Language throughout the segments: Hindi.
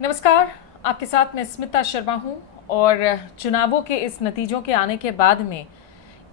नमस्कार, आपके साथ मैं स्मिता शर्मा हूं और चुनावों के इस नतीजों के आने के बाद में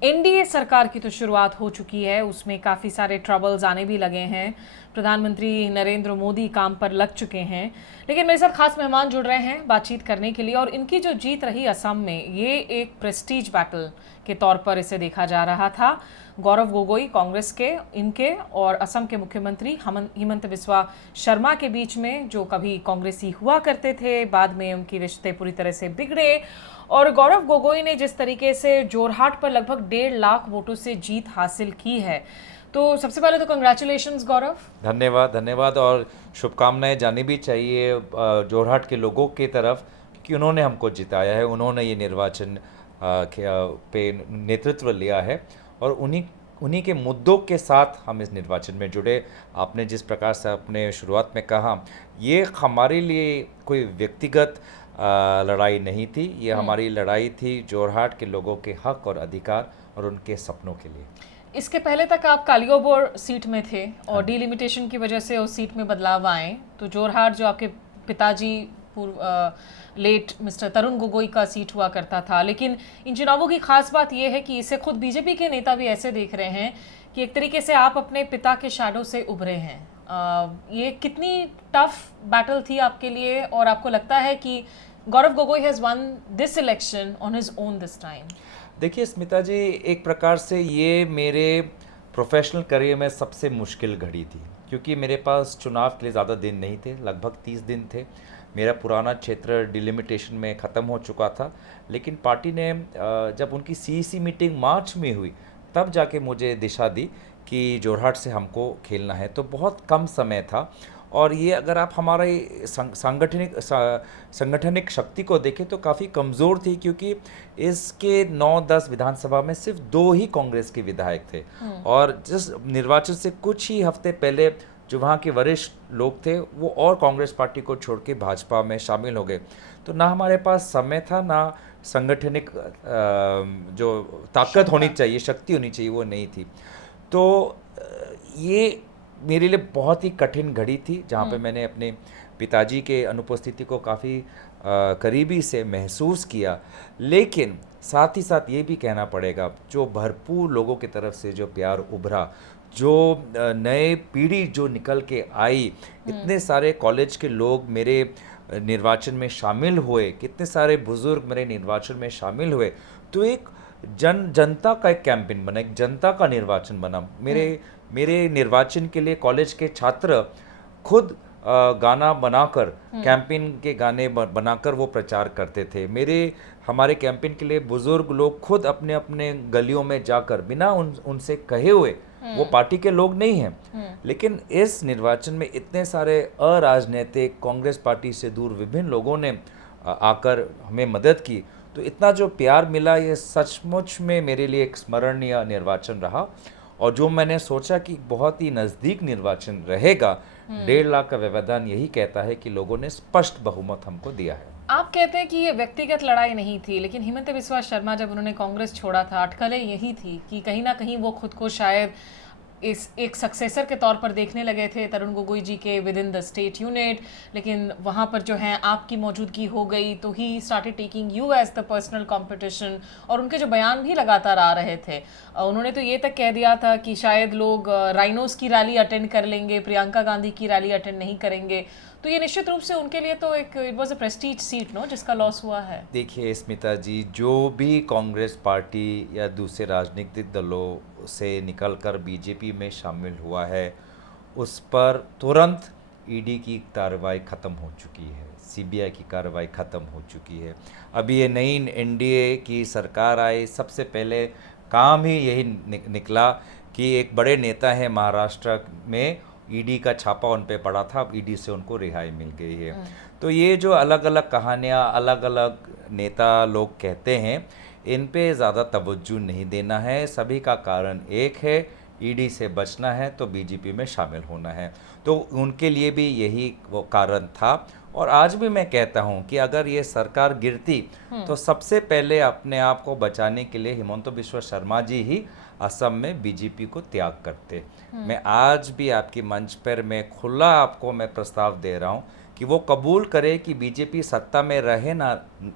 एनडीए सरकार की तो शुरुआत हो चुकी है, उसमें काफ़ी सारे ट्रबल्स आने भी लगे हैं। प्रधानमंत्री नरेंद्र मोदी काम पर लग चुके हैं, लेकिन मेरे साथ खास मेहमान जुड़ रहे हैं बातचीत करने के लिए और इनकी जो जीत रही असम में, ये एक प्रेस्टीज बैटल के तौर पर इसे देखा जा रहा था। गौरव गोगोई कांग्रेस के, इनके और असम के मुख्यमंत्री हिमंत बिस्वा शर्मा के बीच में, जो कभी कांग्रेसी हुआ करते थे, बाद में उनके रिश्ते पूरी तरह से बिगड़े और गौरव गोगोई ने जिस तरीके से जोरहाट पर लगभग 1.5 लाख वोटों से जीत हासिल की है। तो सबसे पहले तो कंग्रेचुलेशंस गौरव। धन्यवाद धन्यवाद और शुभकामनाएं जानी भी चाहिए जोरहाट के लोगों की तरफ, क्योंकि उन्होंने हमको जिताया है, उन्होंने ये निर्वाचन पे नेतृत्व लिया है और उन्हीं उन्हीं के मुद्दों के साथ हम इस निर्वाचन में जुड़े। आपने जिस प्रकार से अपने शुरुआत में कहा, ये हमारे लिए कोई व्यक्तिगत लड़ाई नहीं थी, ये हमारी लड़ाई थी जोरहाट के लोगों के हक और अधिकार और उनके सपनों के लिए। इसके पहले तक आप कालियोबोर सीट में थे और डिलिमिटेशन की वजह से उस सीट में बदलाव आए, तो जोरहाट जो आपके पिताजी लेट मिस्टर तरुण गोगोई का सीट हुआ करता था, लेकिन इन चुनावों की खास बात यह है कि इसे खुद बीजेपी के नेता भी ऐसे देख रहे हैं कि एक तरीके से आप अपने पिता के शैडो से उभरे हैं। ये कितनी टफ बैटल थी आपके लिए और आपको लगता है कि Gaurav Gogoi has won this election on his own this time? देखिए स्मिता जी, एक प्रकार से ये मेरे प्रोफेशनल करियर में सबसे मुश्किल घड़ी थी, क्योंकि मेरे पास चुनाव के लिए ज़्यादा दिन नहीं थे, लगभग 30 दिन थे। मेरा पुराना क्षेत्र डिलिमिटेशन में ख़त्म हो चुका था, लेकिन पार्टी ने जब उनकी सीईसी मीटिंग मार्च में हुई, तब जाके मुझे दिशा दी कि जोरहाट से हमको खेलना है। तो बहुत कम समय था और ये अगर आप हमारे संगठनिक शक्ति को देखें तो काफ़ी कमज़ोर थी, क्योंकि इसके 9-10 विधानसभा में सिर्फ 2 ही कांग्रेस के विधायक थे और जिस निर्वाचन से कुछ ही हफ्ते पहले जो वहाँ के वरिष्ठ लोग थे वो और कांग्रेस पार्टी को छोड़ के भाजपा में शामिल हो गए। तो ना हमारे पास समय था, ना संगठनिक जो ताकत होनी चाहिए, शक्ति होनी चाहिए, वो नहीं थी। तो ये मेरे लिए बहुत ही कठिन घड़ी थी, जहाँ पे मैंने अपने पिताजी के अनुपस्थिति को काफ़ी करीबी से महसूस किया। लेकिन साथ ही साथ ये भी कहना पड़ेगा, जो भरपूर लोगों की तरफ से जो प्यार उभरा, जो नए पीढ़ी जो निकल के आई, इतने सारे कॉलेज के लोग मेरे निर्वाचन में शामिल हुए, कितने सारे बुजुर्ग मेरे निर्वाचन में शामिल हुए, तो एक जनता का एक कैंपेन बना, एक जनता का निर्वाचन बना। मेरे निर्वाचन के लिए कॉलेज के छात्र खुद गाना बनाकर, कैंपेन के गाने बनाकर वो प्रचार करते थे। हमारे कैंपेन के लिए बुजुर्ग लोग खुद अपने अपने गलियों में जाकर, बिना उनसे कहे हुए, वो पार्टी के लोग नहीं हैं, लेकिन इस निर्वाचन में इतने सारे अराजनीतिक कांग्रेस पार्टी से दूर विभिन्न लोगों ने आकर हमें मदद की। तो इतना जो प्यार मिला, ये सचमुच में मेरे लिए एक स्मरणीय निर्वाचन रहा और जो मैंने सोचा कि बहुत ही नज़दीक निर्वाचन रहेगा, 1.5 लाख का व्यवधान यही कहता है कि लोगों ने स्पष्ट बहुमत हमको दिया है। आप कहते हैं कि ये व्यक्तिगत लड़ाई नहीं थी, लेकिन हिमंत बिस्वा शर्मा जब उन्होंने कांग्रेस छोड़ा था, अटकलें यही थी कि कहीं ना कहीं वो खुद को शायद इस एक सक्सेसर के तौर पर देखने लगे थे तरुण गोगोई जी के with in the state unit, लेकिन वहाँ पर जो है आपकी मौजूदगी हो गई तो ही started taking you as the personal competition. और उनके जो बयान भी लगातार आ रहे थे, उन्होंने तो ये तक कह दिया था कि शायद लोग राइनोस की रैली अटेंड कर लेंगे, प्रियंका गांधी की रैली अटेंड नहीं करेंगे। तो ये निश्चित रूप से उनके लिए तो एक it was a prestige seat no, जिसका लॉस हुआ है। देखिए स्मिता जी, जो भी कांग्रेस पार्टी या दूसरे राजनीतिक दलों से निकलकर बीजेपी में शामिल हुआ है, उस पर तुरंत ईडी की कार्रवाई ख़त्म हो चुकी है, सीबीआई की कार्रवाई ख़त्म हो चुकी है। अभी ये नई एनडीए की सरकार आई, सबसे पहले काम ही यही निकला कि एक बड़े नेता हैं महाराष्ट्र में, ईडी का छापा उन पे पड़ा था, अब ईडी से उनको रिहाई मिल गई है। तो ये जो अलग अलग कहानियाँ अलग अलग नेता लोग कहते हैं, इन पे ज़्यादा तवज्जो नहीं देना है। सभी का कारण एक है, ईडी से बचना है तो बीजेपी में शामिल होना है। तो उनके लिए भी यही वो कारण था और आज भी मैं कहता हूं कि अगर ये सरकार गिरती तो सबसे पहले अपने आप को बचाने के लिए हिमंत बिस्वा शर्मा जी ही असम में बीजेपी को त्याग करते। मैं आज भी आपकी मंच पर मैं खुला आपको मैं प्रस्ताव दे रहा हूँ कि वो कबूल करे कि बीजेपी सत्ता में रहे ना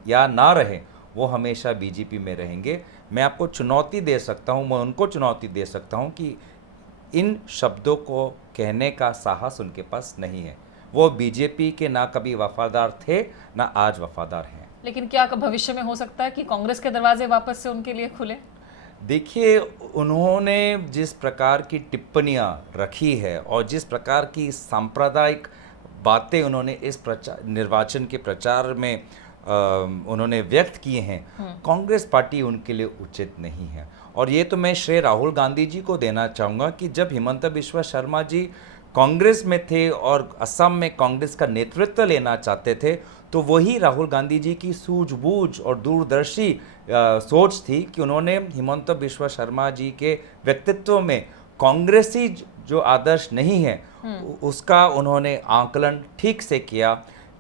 या ना रहे, वो हमेशा बीजेपी में रहेंगे। मैं आपको चुनौती दे सकता हूँ, मैं उनको चुनौती दे सकता हूँ कि इन शब्दों को कहने का साहस उनके पास नहीं है। वो बीजेपी के ना कभी वफादार थे ना आज वफादार हैं। लेकिन क्या भविष्य में हो सकता है कि कांग्रेस के दरवाजे वापस से उनके लिए खुले? देखिए, उन्होंने जिस प्रकार की टिप्पणियां रखी है और जिस प्रकार की सांप्रदायिक बातें उन्होंने इस निर्वाचन के प्रचार में उन्होंने व्यक्त किए हैं, कांग्रेस पार्टी उनके लिए उचित नहीं है। और ये तो मैं श्रेय राहुल गांधी जी को देना चाहूँगा कि जब हिमंता बिस्वा शर्मा जी कांग्रेस में थे और असम में कांग्रेस का नेतृत्व लेना चाहते थे, तो वही राहुल गांधी जी की सूझबूझ और दूरदर्शी सोच थी कि उन्होंने हिमंता बिस्वा शर्मा जी के व्यक्तित्व में कांग्रेसी जो आदर्श नहीं है उसका उन्होंने आकलन ठीक से किया।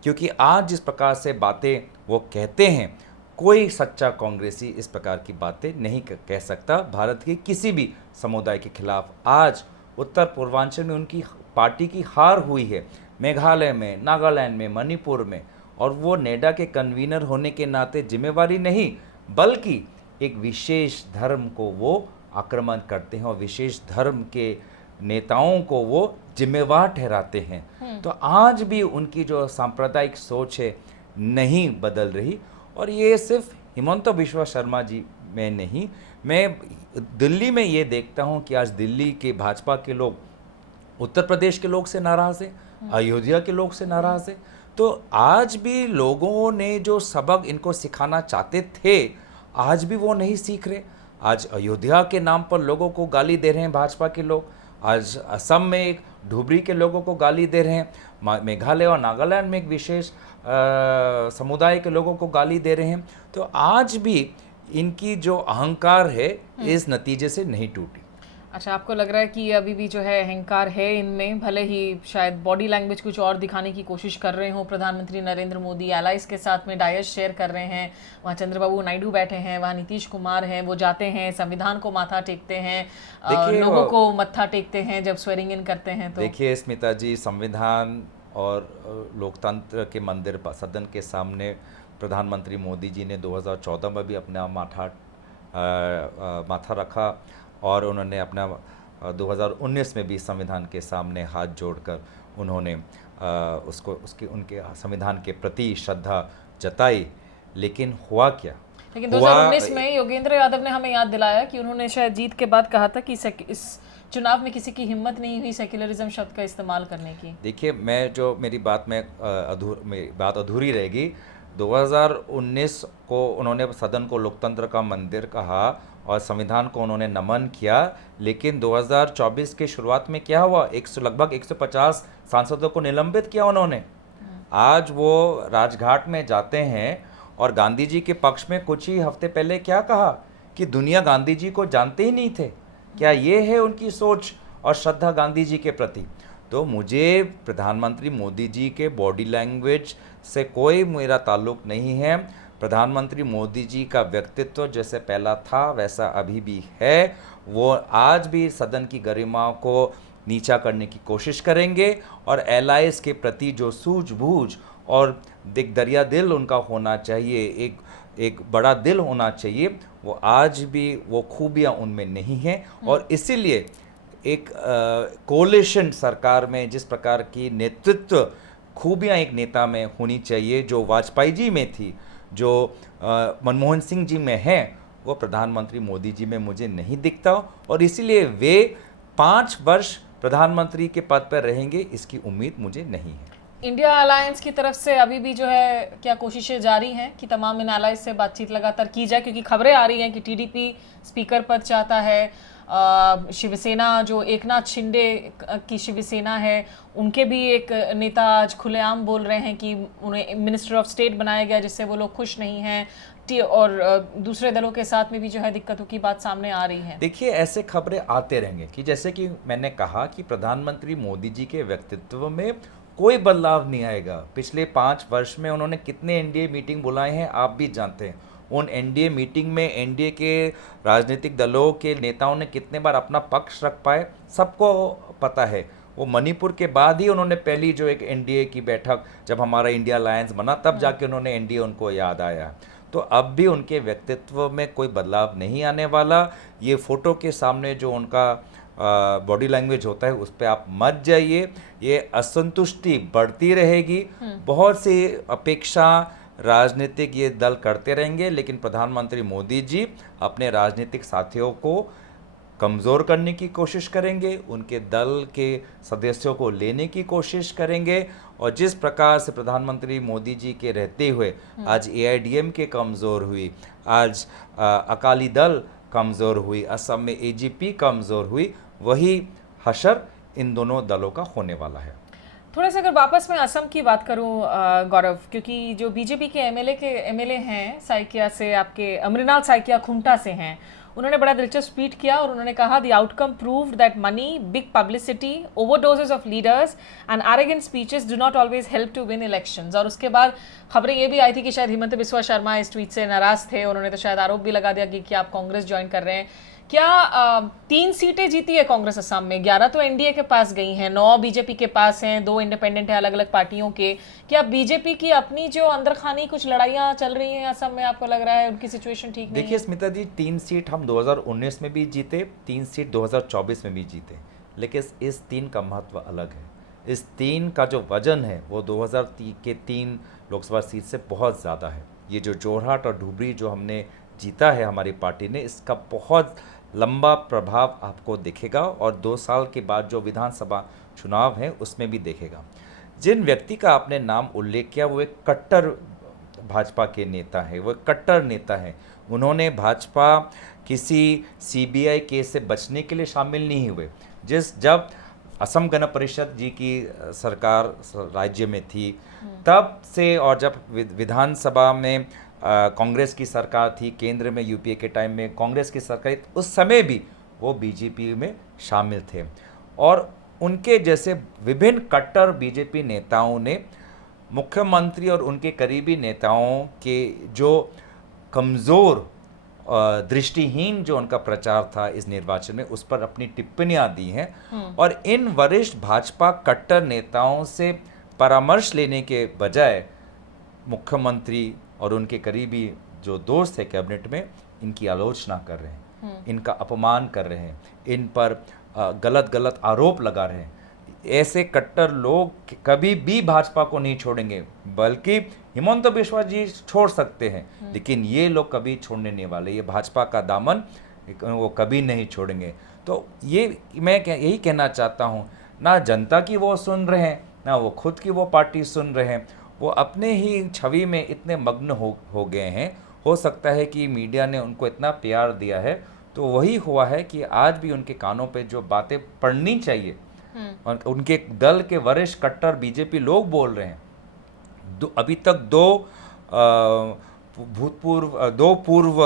क्योंकि आज जिस प्रकार से बातें वो कहते हैं, कोई सच्चा कांग्रेसी इस प्रकार की बातें नहीं कह सकता भारत के किसी भी समुदाय के खिलाफ। आज उत्तर पूर्वांचल में उनकी पार्टी की हार हुई है, मेघालय में, नागालैंड में, मणिपुर में, और वो नेडा के कन्वीनर होने के नाते जिम्मेवारी नहीं बल्कि एक विशेष धर्म को वो आक्रमण करते हैं और विशेष धर्म के नेताओं को वो जिम्मेवार ठहराते हैं। तो आज भी उनकी जो सांप्रदायिक सोच है नहीं बदल रही। और ये सिर्फ हिमंता बिस्वा शर्मा जी में नहीं, मैं दिल्ली में ये देखता हूँ कि आज दिल्ली के भाजपा के लोग उत्तर प्रदेश के लोग से नाराज़ है, अयोध्या के लोग से नाराज़ है। तो आज भी लोगों ने जो सबक इनको सिखाना चाहते थे, आज भी वो नहीं सीख रहे। आज अयोध्या के नाम पर लोगों को गाली दे रहे हैं भाजपा के लोग, आज असम में एक धुबरी के लोगों को गाली दे रहे हैं, मेघालय और नागालैंड में एक विशेष समुदाय के लोगों को गाली दे रहे हैं। तो आज भी इनकी जो अहंकार है इस नतीजे से नहीं टूटी। अच्छा, आपको लग रहा है कि अभी भी जो है अहंकार है इनमें, भले ही शायद बॉडी लैंग्वेज कुछ और दिखाने की कोशिश कर रहे हो। प्रधानमंत्री नरेंद्र मोदी एलाइज के साथ में डायस शेयर कर रहे हैं, वहाँ चंद्रबाबू नायडू बैठे हैं, वहाँ नीतीश कुमार हैं, वो जाते हैं संविधान को माथा टेकते हैं, लोगों को मत्था टेकते हैं जब स्वेरिंग इन करते हैं। तो देखिए स्मिता जी, संविधान और लोकतंत्र के मंदिर सदन के सामने प्रधानमंत्री मोदी जी ने 2014 में भी अपना माथा रखा और उन्होंने अपना 2019 में भी संविधान के सामने हाथ जोड़कर उन्होंने उनके संविधान के प्रति श्रद्धा जताई। लेकिन हुआ क्या? लेकिन 2019 में योगेंद्र यादव ने हमें याद दिलाया कि उन्होंने शायद जीत के बाद कहा था कि इस चुनाव में किसी की हिम्मत नहीं हुई सेक्युलरिज्म शब्द का इस्तेमाल करने की। देखिए, मेरी बात अधूरी रहेगी। 2019 को उन्होंने सदन को लोकतंत्र का मंदिर कहा और संविधान को उन्होंने नमन किया, लेकिन 2024 के शुरुआत में क्या हुआ? लगभग 150 सांसदों को निलंबित किया उन्होंने। आज वो राजघाट में जाते हैं और गांधी जी के पक्ष में कुछ ही हफ्ते पहले क्या कहा कि दुनिया गांधी जी को जानते ही नहीं थे। क्या ये है उनकी सोच और श्रद्धा गांधी जी के प्रति? तो मुझे प्रधानमंत्री मोदी जी के बॉडी लैंग्वेज से कोई मेरा ताल्लुक नहीं है। प्रधानमंत्री मोदी जी का व्यक्तित्व जैसे पहला था वैसा अभी भी है। वो आज भी सदन की गरिमा को नीचा करने की कोशिश करेंगे और एलाइज के प्रति जो सूझबूझ और दरिया दिल उनका होना चाहिए, एक बड़ा दिल होना चाहिए, वो आज भी वो खूबियाँ उनमें नहीं हैं। और इसीलिए एक कोalition सरकार में जिस प्रकार की नेतृत्व खूबियाँ एक नेता में होनी चाहिए, जो वाजपेयी जी में थी, जो मनमोहन सिंह जी में है, वो प्रधानमंत्री मोदी जी में मुझे नहीं दिखता। और इसीलिए वे 5 वर्ष प्रधानमंत्री के पद पर रहेंगे, इसकी उम्मीद मुझे नहीं है। इंडिया अलायंस की तरफ से अभी भी जो है क्या कोशिशें जारी हैं कि तमाम इन अलायंस से बातचीत लगातार की जाए, क्योंकि खबरें आ रही हैं कि टीडीपी स्पीकर पद चाहता है, शिवसेना जो एकनाथ शिंदे की शिवसेना है, उनके भी एक नेता आज खुलेआम बोल रहे हैं कि उन्हें मिनिस्टर ऑफ स्टेट बनाया गया जिससे वो लोग खुश नहीं हैं, और दूसरे दलों के साथ में भी जो है दिक्कतों की बात सामने आ रही है। देखिए, ऐसे खबरें आते रहेंगे कि जैसे कि मैंने कहा कि प्रधानमंत्री मोदी जी के व्यक्तित्व में कोई बदलाव नहीं आएगा। पिछले 5 वर्ष में उन्होंने कितने एनडीए मीटिंग बुलाए हैं आप भी जानते हैं। उन एनडीए मीटिंग में एनडीए के राजनीतिक दलों के नेताओं ने कितने बार अपना पक्ष रख पाए, सबको पता है। वो मणिपुर के बाद ही उन्होंने पहली जो एक एनडीए की बैठक, जब हमारा इंडिया अलायंस बना, तब जाके उन्होंने एनडीए उनको याद आया। तो अब भी उनके व्यक्तित्व में कोई बदलाव नहीं आने वाला। ये फोटो के सामने जो उनका बॉडी लैंग्वेज होता है, उस पर आप मत जाइए। ये असंतुष्टि बढ़ती रहेगी। बहुत सी अपेक्षा राजनीतिक ये दल करते रहेंगे, लेकिन प्रधानमंत्री मोदी जी अपने राजनीतिक साथियों को कमज़ोर करने की कोशिश करेंगे, उनके दल के सदस्यों को लेने की कोशिश करेंगे। और जिस प्रकार से प्रधानमंत्री मोदी जी के रहते हुए आज एआईडीएमके कमज़ोर हुई, आज अकाली दल कमज़ोर हुई, असम में एजीपी कमज़ोर हुई, वही हशर इन दोनों दलों का होने वाला है। थोड़ा सा अगर वापस मैं असम की बात करूं गौरव, क्योंकि जो बीजेपी के एमएलए हैं साइकिया से, आपके अमृनाल साइकिया खुंटा से हैं, उन्होंने बड़ा दिलचस्प ट्वीट किया और उन्होंने कहा the outcome proved that money, big publicity, overdoses of leaders and arrogant speeches do not always help to win elections. और उसके बाद खबरें ये भी आई थी कि शायद हिमंत बिस्वा शर्मा इस ट्वीट से नाराज थे, उन्होंने तो शायद आरोप भी लगा दिया कि आप कांग्रेस ज्वाइन कर रहे हैं। क्या 3 सीटें जीती है कांग्रेस असम में, 11 तो एनडीए के पास गई हैं, 9 बीजेपी के पास हैं, 2 इंडिपेंडेंट है अलग अलग पार्टियों के। क्या बीजेपी की अपनी जो अंदर खानी कुछ लड़ाइयां चल रही हैं असम में, आपको लग रहा है उनकी सिचुएशन ठीक नहीं है? देखिए स्मिता जी, 3 सीट हम 2019 में भी जीते, 3 सीट 2024 में भी जीते, लेकिन इस 3 का महत्व अलग है। इस 3 का जो वजन है वो 2003 के 3 लोकसभा सीट से बहुत ज़्यादा है। ये जो जोरहाट और धुबरी जो हमने जीता है हमारी पार्टी ने, इसका बहुत लंबा प्रभाव आपको दिखेगा और 2 साल के बाद जो विधानसभा चुनाव है उसमें भी दिखेगा। जिन व्यक्ति का आपने नाम उल्लेख किया वो एक कट्टर भाजपा के नेता है, वो कट्टर नेता है। उन्होंने भाजपा किसी सीबीआई केस से बचने के लिए शामिल नहीं हुए। जब असम गण परिषद जी की सरकार राज्य में थी तब से, और जब विधानसभा में कांग्रेस की सरकार थी, केंद्र में यूपीए के टाइम में कांग्रेस की सरकार, उस समय भी वो बीजेपी में शामिल थे। और उनके जैसे विभिन्न कट्टर बीजेपी नेताओं ने मुख्यमंत्री और उनके करीबी नेताओं के जो कमज़ोर दृष्टिहीन जो उनका प्रचार था इस निर्वाचन में, उस पर अपनी टिप्पणियां दी हैं। और इन वरिष्ठ भाजपा कट्टर नेताओं से परामर्श लेने के बजाय मुख्यमंत्री और उनके करीबी जो दोस्त है कैबिनेट में, इनकी आलोचना कर रहे हैं, इनका अपमान कर रहे हैं, इन पर गलत आरोप लगा रहे हैं। ऐसे कट्टर लोग कभी भी भाजपा को नहीं छोड़ेंगे, बल्कि हिमंत बिस्वा जी छोड़ सकते हैं, लेकिन ये लोग कभी छोड़ने नहीं वाले। ये भाजपा का दामन वो कभी नहीं छोड़ेंगे। तो ये मैं यही कहना चाहता हूँ, ना जनता की वो सुन रहे हैं, ना वो खुद की वो पार्टी सुन रहे हैं। वो अपने ही छवि में इतने मग्न हो गए हैं। हो सकता है कि मीडिया ने उनको इतना प्यार दिया है, तो वही हुआ है कि आज भी उनके कानों पे जो बातें पड़नी चाहिए और उनके दल के वरिष्ठ कट्टर बीजेपी लोग बोल रहे हैं। अभी तक दो पूर्व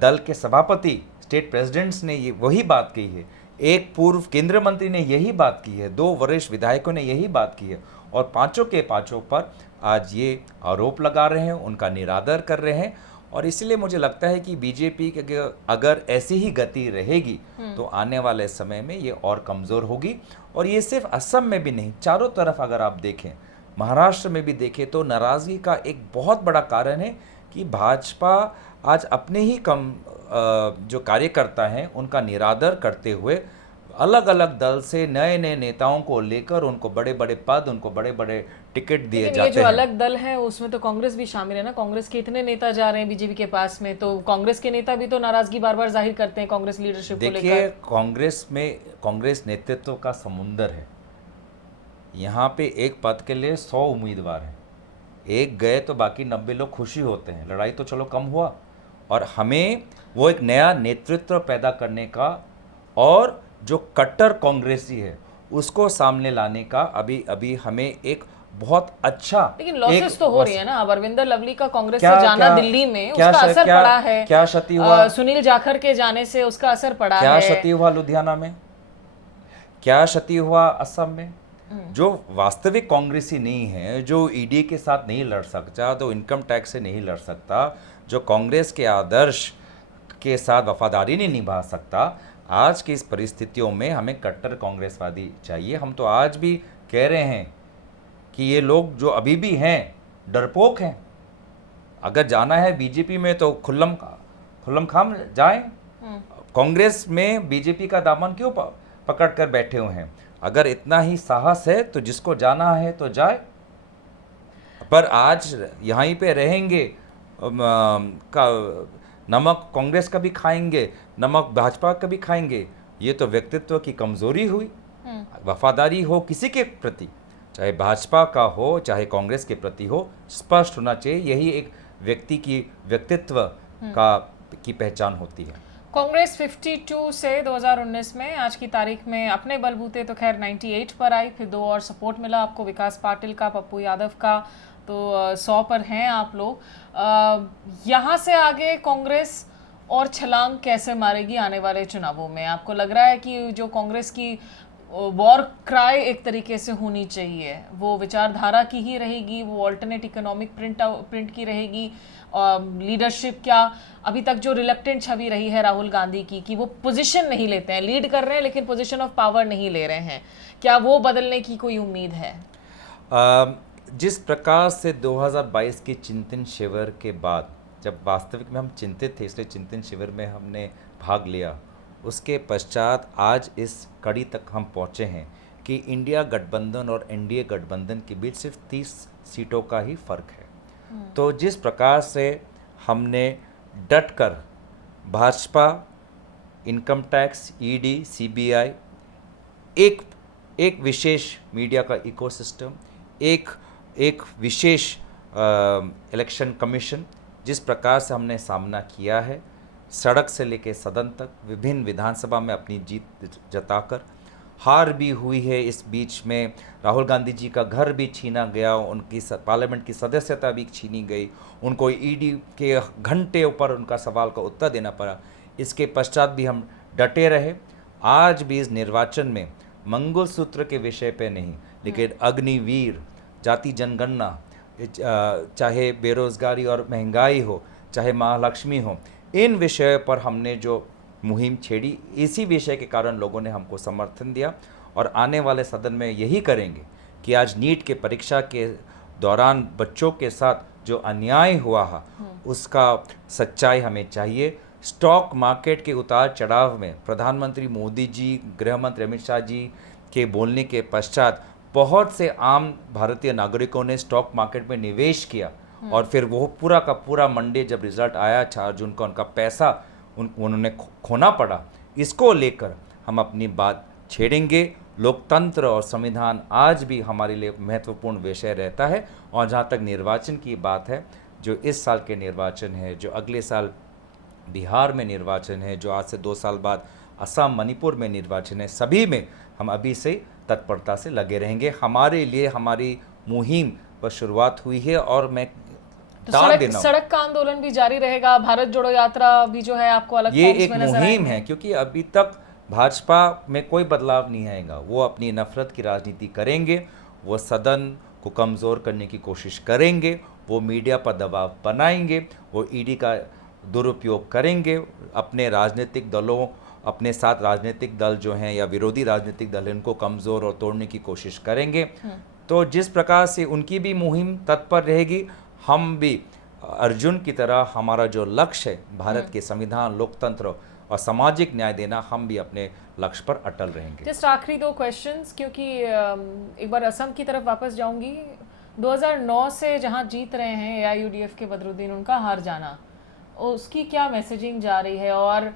दल के सभापति स्टेट प्रेसिडेंट्स ने ये वही बात कही है, एक पूर्व केंद्रीय मंत्री ने यही बात की है, 2 वरिष्ठ विधायकों ने यही बात की है, और पांचों के पांचों पर आज ये आरोप लगा रहे हैं, उनका निरादर कर रहे हैं। और इसलिए मुझे लगता है कि बीजेपी की अगर ऐसी ही गति रहेगी तो आने वाले समय में ये और कमज़ोर होगी। और ये सिर्फ असम में भी नहीं, चारों तरफ अगर आप देखें, महाराष्ट्र में भी देखें, तो नाराज़गी का एक बहुत बड़ा कारण है कि भाजपा आज अपने ही जो कार्यकर्ता हैं उनका निरादर करते हुए अलग अलग दल से नए नेताओं को लेकर उनको बड़े बड़े पद, उनको बड़े बड़े टिकट दिए जाते हैं। ये जो अलग दल है उसमें तो कांग्रेस भी शामिल है ना, कांग्रेस के इतने नेता जा रहे हैं बीजेपी के पास में, तो कांग्रेस के नेता भी तो नाराजगी बार बार जाहिर करते हैं कांग्रेस लीडरशिप को लेकर। देखिए, कांग्रेस में कांग्रेस नेतृत्व का समुंदर है। यहाँ पे एक पद के लिए 100 उम्मीदवार हैं, एक गए तो बाकी 90 लोग खुशी होते हैं। लड़ाई तो चलो कम हुआ, और हमें वो एक नया नेतृत्व पैदा करने का और जो कट्टर कांग्रेसी है उसको सामने लाने का अभी हमें एक बहुत अच्छा, लेकिन लॉसेस तो हो रही है ना। अब अरविंदर लवली का कांग्रेस से जाना दिल्ली में, उसका असर पड़ा है। क्या क्षति हुआ? सुनील जाखड़ के जाने से उसका असर पड़ा है। क्या क्षति हुआ लुधियाना में? क्या क्षति हुआ असम में? जो वास्तविक कांग्रेसी नहीं है, जो ईडी के साथ नहीं लड़ सकता, तो इनकम टैक्स से नहीं लड़ सकता, जो कांग्रेस के आदर्श के साथ वफादारी नहीं निभा सकता, आज की इस परिस्थितियों में हमें कट्टर कांग्रेसवादी चाहिए। हम तो आज भी कह रहे हैं कि ये लोग जो अभी भी हैं डरपोक हैं। अगर जाना है बीजेपी में तो खुल्लम खाम जाएं। कांग्रेस में बीजेपी का दामन क्यों पकड़ कर बैठे हुए हैं? अगर इतना ही साहस है तो जिसको जाना है तो जाए। पर आज यहीं पे रहेंगे, का नमक कांग्रेस का भी खाएंगे, नमक भाजपा का भी खाएंगे। ये तो व्यक्तित्व की कमजोरी हुई। वफादारी हो किसी के प्रति, चाहे भाजपा का हो चाहे कांग्रेस के प्रति हो, स्पष्ट होना चाहिए। यही एक व्यक्ति की व्यक्तित्व की पहचान होती है। कांग्रेस 52 से 2019 में आज की तारीख में अपने बलबूते तो खैर 98 पर आई, फिर 2 और सपोर्ट मिला आपको, विकास पाटिल का, पप्पू यादव का, तो 100 पर हैं आप लोग। यहाँ से आगे कांग्रेस और छलांग कैसे मारेगी आने वाले चुनावों में? आपको लग रहा है कि जो कांग्रेस की वॉर क्राई एक तरीके से होनी चाहिए, वो विचारधारा की ही रहेगी, वो ऑल्टरनेट इकोनॉमिक प्रिंट की रहेगी? लीडरशिप क्या अभी तक जो रिलक्टेंट छवि रही है राहुल गांधी की कि वो पोजीशन नहीं लेते हैं, लीड कर रहे हैं लेकिन पोजीशन ऑफ पावर नहीं ले रहे हैं, क्या वो बदलने की कोई उम्मीद है? जिस प्रकार से 2022 के चिंतन शिविर के बाद, जब वास्तविक में हम चिंतित थे इसलिए चिंतन शिविर में हमने भाग लिया, उसके पश्चात आज इस कड़ी तक हम पहुँचे हैं कि इंडिया गठबंधन और एनडीए गठबंधन के बीच सिर्फ 30 सीटों का ही फर्क है। तो जिस प्रकार से हमने डट कर Bhajpa, income tax, ED, CBI, एक विशेष मीडिया का इकोसिस्टम, एक विशेष इलेक्शन कमीशन, जिस प्रकार से हमने सामना किया है, सड़क से लेकर सदन तक विभिन्न विधानसभा में अपनी जीत जताकर, हार भी हुई है। इस बीच में राहुल गांधी जी का घर भी छीना गया, उनकी पार्लियामेंट की सदस्यता भी छीनी गई, उनको ईडी के घंटे ऊपर उनका सवाल का उत्तर देना पड़ा। इसके पश्चात भी हम डटे रहे। आज भी इस निर्वाचन में मंगलसूत्र के विषय पे नहीं, लेकिन अग्निवीर, जाति जनगणना, चाहे बेरोजगारी और महंगाई हो, चाहे महालक्ष्मी हो, इन विषयों पर हमने जो मुहिम छेड़ी, इसी विषय के कारण लोगों ने हमको समर्थन दिया। और आने वाले सदन में यही करेंगे कि आज नीट के परीक्षा के दौरान बच्चों के साथ जो अन्याय हुआ है उसका सच्चाई हमें चाहिए। स्टॉक मार्केट के उतार चढ़ाव में प्रधानमंत्री मोदी जी, गृह मंत्री अमित शाह जी के बोलने के पश्चात बहुत से आम भारतीय नागरिकों ने स्टॉक मार्केट में निवेश किया, और फिर वो पूरा का पूरा मंडे जब रिजल्ट आया 4 जून को, उनका पैसा उन्होंने खोना पड़ा। इसको लेकर हम अपनी बात छेड़ेंगे। लोकतंत्र और संविधान आज भी हमारे लिए महत्वपूर्ण विषय रहता है। और जहाँ तक निर्वाचन की बात है, जो इस साल के निर्वाचन है, जो अगले साल बिहार में निर्वाचन है, जो आज से 2 साल बाद असम, मणिपुर में निर्वाचन है, सभी में हम अभी से तत्परता से लगे रहेंगे। हमारे लिए हमारी मुहिम पर शुरुआत हुई है और मैं तो सड़क का आंदोलन भी जारी रहेगा, भारत जोड़ो यात्रा भी जो है आपको अलग ये एक मुहिम है, क्योंकि अभी तक भाजपा में कोई बदलाव नहीं आएगा। वो अपनी नफरत की राजनीति करेंगे, वो सदन को कमज़ोर करने की कोशिश करेंगे, वो मीडिया पर दबाव बनाएंगे, वो ईडी का दुरुपयोग करेंगे, अपने राजनीतिक दलों, अपने साथ राजनीतिक दल जो हैं या विरोधी राजनीतिक दल, इनको कमज़ोर और तोड़ने की कोशिश करेंगे। तो जिस प्रकार से उनकी भी मुहिम तत्पर रहेगी, हम भी अर्जुन की तरह हमारा जो लक्ष्य है भारत के संविधान, लोकतंत्र और सामाजिक न्याय देना, हम भी अपने लक्ष्य पर अटल रहेंगे। जस्ट आखिरी 2 क्वेश्चंस, क्योंकि एक बार असम की तरफ वापस जाऊंगी। 2009 से जहां जीत रहे हैं एआईयूडीएफ के बदरुद्दीन, उनका हार जाना, उसकी क्या मैसेजिंग जा रही है? और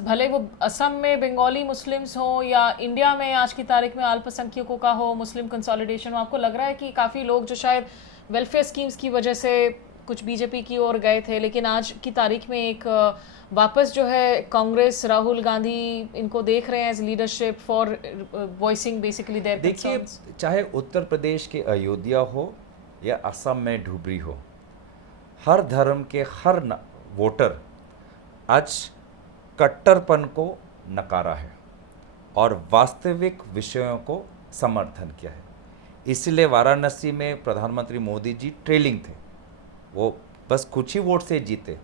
भले वो असम में बंगाली मुस्लिम्स हो या इंडिया में आज की तारीख में अल्पसंख्यकों का हो, मुस्लिम कंसोलिडेशन हो, आपको लग रहा है कि काफ़ी लोग जो शायद वेलफेयर स्कीम्स की वजह से कुछ बीजेपी की ओर गए थे, लेकिन आज की तारीख में एक वापस जो है कांग्रेस, राहुल गांधी, इनको देख रहे हैं as leadership for voicing basically their concerns? देखिए, चाहे उत्तर प्रदेश के अयोध्या हो या असम में धुबरी हो, हर धर्म के हर वोटर आज कट्टरपन को नकारा है और वास्तविक विषयों को समर्थन किया है। इसलिए वाराणसी में प्रधानमंत्री मोदी जी ट्रेलिंग थे, वो बस कुछ ही वोट से जीते।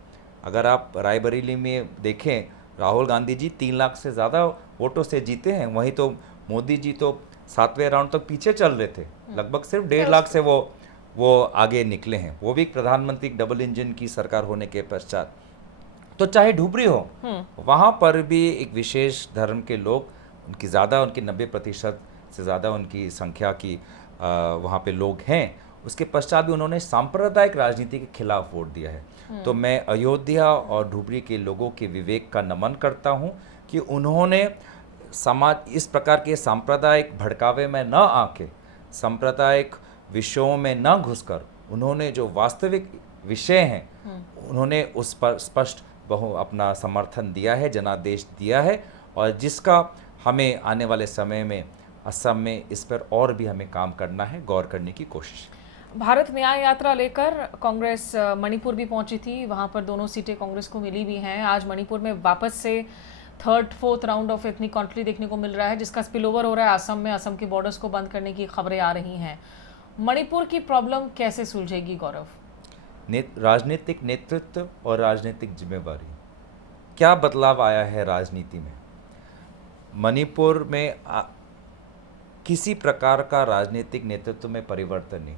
अगर आप रायबरेली में देखें, राहुल गांधी जी 3 लाख से ज़्यादा वोटों से जीते हैं, वहीं तो मोदी जी तो 7वें राउंड तक पीछे चल रहे थे, लगभग सिर्फ 1.5 लाख से वो आगे निकले हैं, वो भी प्रधानमंत्री डबल इंजन की सरकार होने के पश्चात। तो चाहे ढुबरी हो, वहाँ पर भी एक विशेष धर्म के लोग, उनकी 90% से ज़्यादा उनकी संख्या की वहाँ पे लोग हैं, उसके पश्चात भी उन्होंने सांप्रदायिक राजनीति के खिलाफ वोट दिया है। तो मैं अयोध्या और ढुबरी के लोगों के विवेक का नमन करता हूँ कि उन्होंने समाज इस प्रकार के सांप्रदायिक भड़कावे में न आके, सांप्रदायिक विषयों में न घुसकर, उन्होंने जो वास्तविक विषय हैं उन्होंने उस पर स्पष्ट अपना समर्थन दिया है, जनादेश दिया है, और जिसका हमें आने वाले समय में असम में इस पर और भी हमें काम करना है, गौर करने की कोशिश। भारत न्याय यात्रा लेकर कांग्रेस मणिपुर भी पहुंची थी, वहां पर दोनों सीटें कांग्रेस को मिली भी हैं। आज मणिपुर में वापस से 3rd-4th round of ethnic conflict देखने को मिल रहा है, जिसका स्पिलओवर हो रहा है असम में। असम के बॉर्डर्स को बंद करने की खबरें आ रही हैं। मणिपुर की प्रॉब्लम कैसे सुलझेगी गौरव? राजनीतिक नेतृत्व और राजनीतिक जिम्मेवारी, क्या बदलाव आया है राजनीति में? मणिपुर में किसी प्रकार का राजनीतिक नेतृत्व में परिवर्तन नहीं।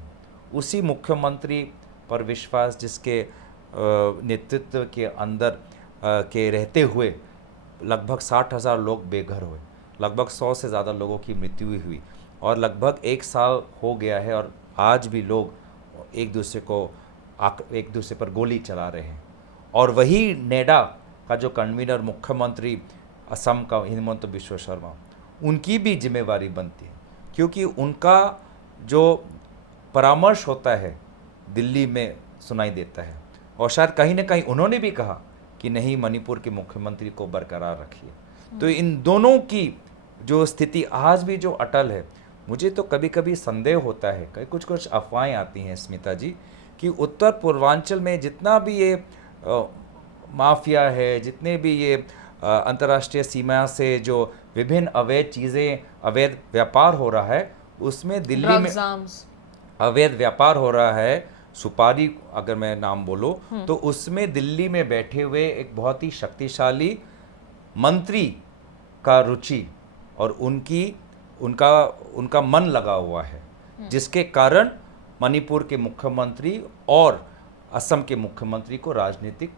उसी मुख्यमंत्री पर विश्वास जिसके नेतृत्व के अंदर के रहते हुए लगभग 60,000 लोग बेघर हुए, लगभग 100 से ज़्यादा लोगों की मृत्यु हुई, और लगभग 1 साल हो गया है और आज भी लोग एक दूसरे पर गोली चला रहे हैं। और वही नेडा का जो कन्वीनर मुख्यमंत्री असम का हिमंत बिश्व शर्मा, उनकी भी जिम्मेवारी बनती है, क्योंकि उनका जो परामर्श होता है दिल्ली में सुनाई देता है, और शायद कहीं ना कहीं उन्होंने भी कहा कि नहीं, मणिपुर के मुख्यमंत्री को बरकरार रखिए। तो इन दोनों की जो स्थिति आज भी जो अटल है, मुझे तो कभी कभी संदेह होता है, कई कुछ अफवाहें आती हैं स्मिता जी, कि उत्तर पूर्वांचल में जितना भी ये माफिया है, जितने भी ये अंतर्राष्ट्रीय सीमा से जो विभिन्न अवैध चीज़ें, अवैध व्यापार हो रहा है, उसमें दिल्ली में अवैध व्यापार हो रहा है। सुपारी अगर मैं नाम बोलूं, तो उसमें दिल्ली में बैठे हुए एक बहुत ही शक्तिशाली मंत्री का रुचि और उनका मन लगा हुआ है, जिसके कारण मणिपुर के मुख्यमंत्री और असम के मुख्यमंत्री को राजनीतिक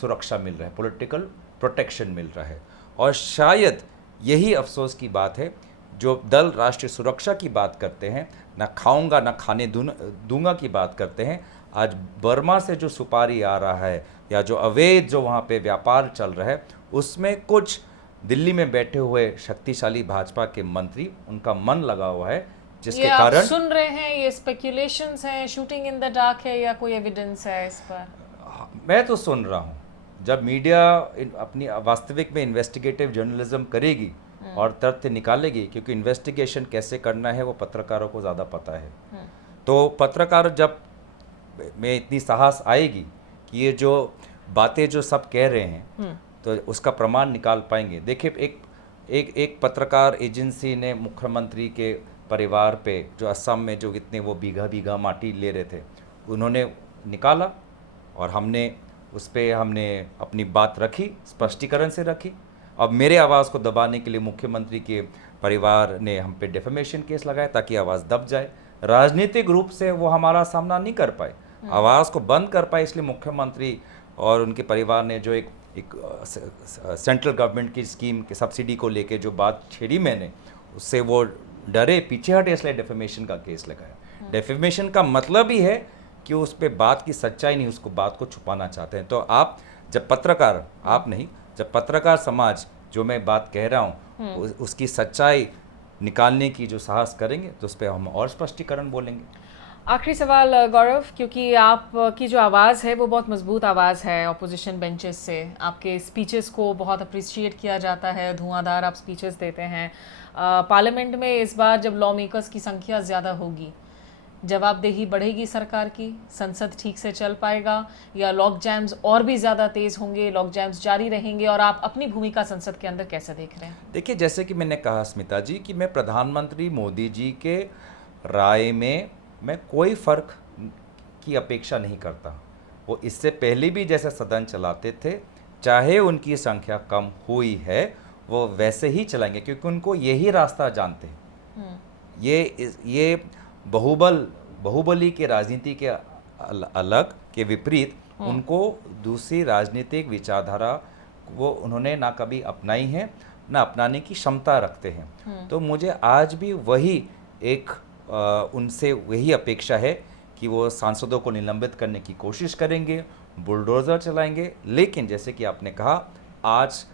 सुरक्षा मिल रहा है, पॉलिटिकल प्रोटेक्शन मिल रहा है। और शायद यही अफसोस की बात है, जो दल राष्ट्रीय सुरक्षा की बात करते हैं, ना खाऊंगा ना खाने दूंगा की बात करते हैं, आज बर्मा से जो सुपारी आ रहा है या जो अवैध जो वहाँ पे व्यापार चल रहा है, उसमें कुछ दिल्ली में बैठे हुए शक्तिशाली भाजपा के मंत्री, उनका मन लगा हुआ है, जिसके कारण आप सुन रहे हैं ये स्पेक्यूलेशंस हैं, शूटिंग इन द डार्क है, या कोई एविडेंस है इस पर? मैं तो सुन रहा हूँ। जब मीडिया अपनी वास्तविक में इन्वेस्टिगेटिव जर्नलिज्म करेगी और तथ्य निकालेगी, क्योंकि इन्वेस्टिगेशन कैसे करना है वो पत्रकारों को ज़्यादा पता है, तो पत्रकार जब में इतनी साहस आएगी कि ये जो बातें जो सब कह रहे हैं, तो उसका प्रमाण निकाल पाएंगे। देखिए, एक पत्रकार एजेंसी ने मुख्यमंत्री के परिवार पे, जो असम में जो इतने वो बीघा माटी ले रहे थे, उन्होंने निकाला, और हमने उस पर हमने अपनी बात रखी, स्पष्टीकरण से रखी। अब मेरे आवाज़ को दबाने के लिए मुख्यमंत्री के परिवार ने हम पे डिफेमेशन केस लगाया ताकि आवाज़ दब जाए। राजनीतिक रूप से वो हमारा सामना नहीं कर पाए, आवाज़ को बंद कर पाए, इसलिए मुख्यमंत्री और उनके परिवार ने जो एक सेंट्रल गवर्नमेंट की स्कीम के सब्सिडी को लेके जो बात छेड़ी मैंने, उससे वो डरे, पीछे हटे, इसलिए डिफेमेशन का केस लगाया। डिफेमेशन का मतलब ही है कि उस पर बात की सच्चाई नहीं, उसको बात को छुपाना चाहते हैं। तो आप जब पत्रकार, आप नहीं, जब पत्रकार समाज जो मैं बात कह रहा हूँ उसकी सच्चाई निकालने की जो साहस करेंगे, तो उस पर हम और स्पष्टीकरण बोलेंगे। आखिरी सवाल गौरव, क्योंकि आपकी जो आवाज़ है वो बहुत मजबूत आवाज़ है ऑपोजिशन बेंचेस से, आपके स्पीचेस को बहुत अप्रिशिएट किया जाता है, धुआंधार आप स्पीचेस देते हैं। पार्लियामेंट में इस बार जब लॉ मेकर्स की संख्या ज़्यादा होगी, जवाबदेही बढ़ेगी सरकार की, संसद ठीक से चल पाएगा, या लॉक जैम्स और भी ज़्यादा तेज़ होंगे, लॉक जैम्स जारी रहेंगे? और आप अपनी भूमिका संसद के अंदर कैसे देख रहे हैं? देखिए, जैसे कि मैंने कहा स्मिता जी कि मैं प्रधानमंत्री मोदी जी के राय में मैं कोई फ़र्क की अपेक्षा नहीं करता। वो इससे पहले भी जैसे सदन चलाते थे, चाहे उनकी संख्या कम हुई है, वो वैसे ही चलाएंगे क्योंकि उनको यही रास्ता जानते हैं। ये बाहुबली के राजनीति के अलग के विपरीत उनको दूसरी राजनीतिक विचारधारा वो उन्होंने ना कभी अपनाई है ना अपनाने की क्षमता रखते हैं। तो मुझे आज भी वही एक उनसे वही अपेक्षा है कि वो सांसदों को निलंबित करने की कोशिश करेंगे, बुलडोज़र चलाएंगे। लेकिन जैसे कि आपने कहा, आज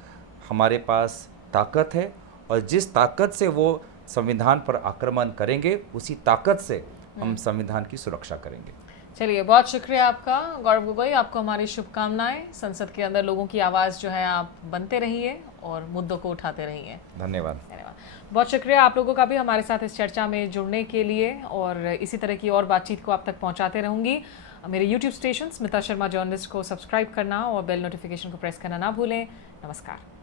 हमारे पास ताकत है और जिस ताकत से वो संविधान पर आक्रमण करेंगे, उसी ताकत से हम संविधान की सुरक्षा करेंगे। चलिए, बहुत शुक्रिया आपका गौरव गोगोई, आपको हमारी शुभकामनाएं। संसद के अंदर लोगों की आवाज़ जो है आप बनते रहिए और मुद्दों को उठाते रहिए। धन्यवाद। धन्यवाद। बहुत शुक्रिया आप लोगों का भी हमारे साथ इस चर्चा में जुड़ने के लिए, और इसी तरह की और बातचीत को आप तक पहुंचाते रहूंगी। मेरे YouTube station Smita Sharma journalist को सब्सक्राइब करना और बेल नोटिफिकेशन को प्रेस करना ना भूलें। नमस्कार।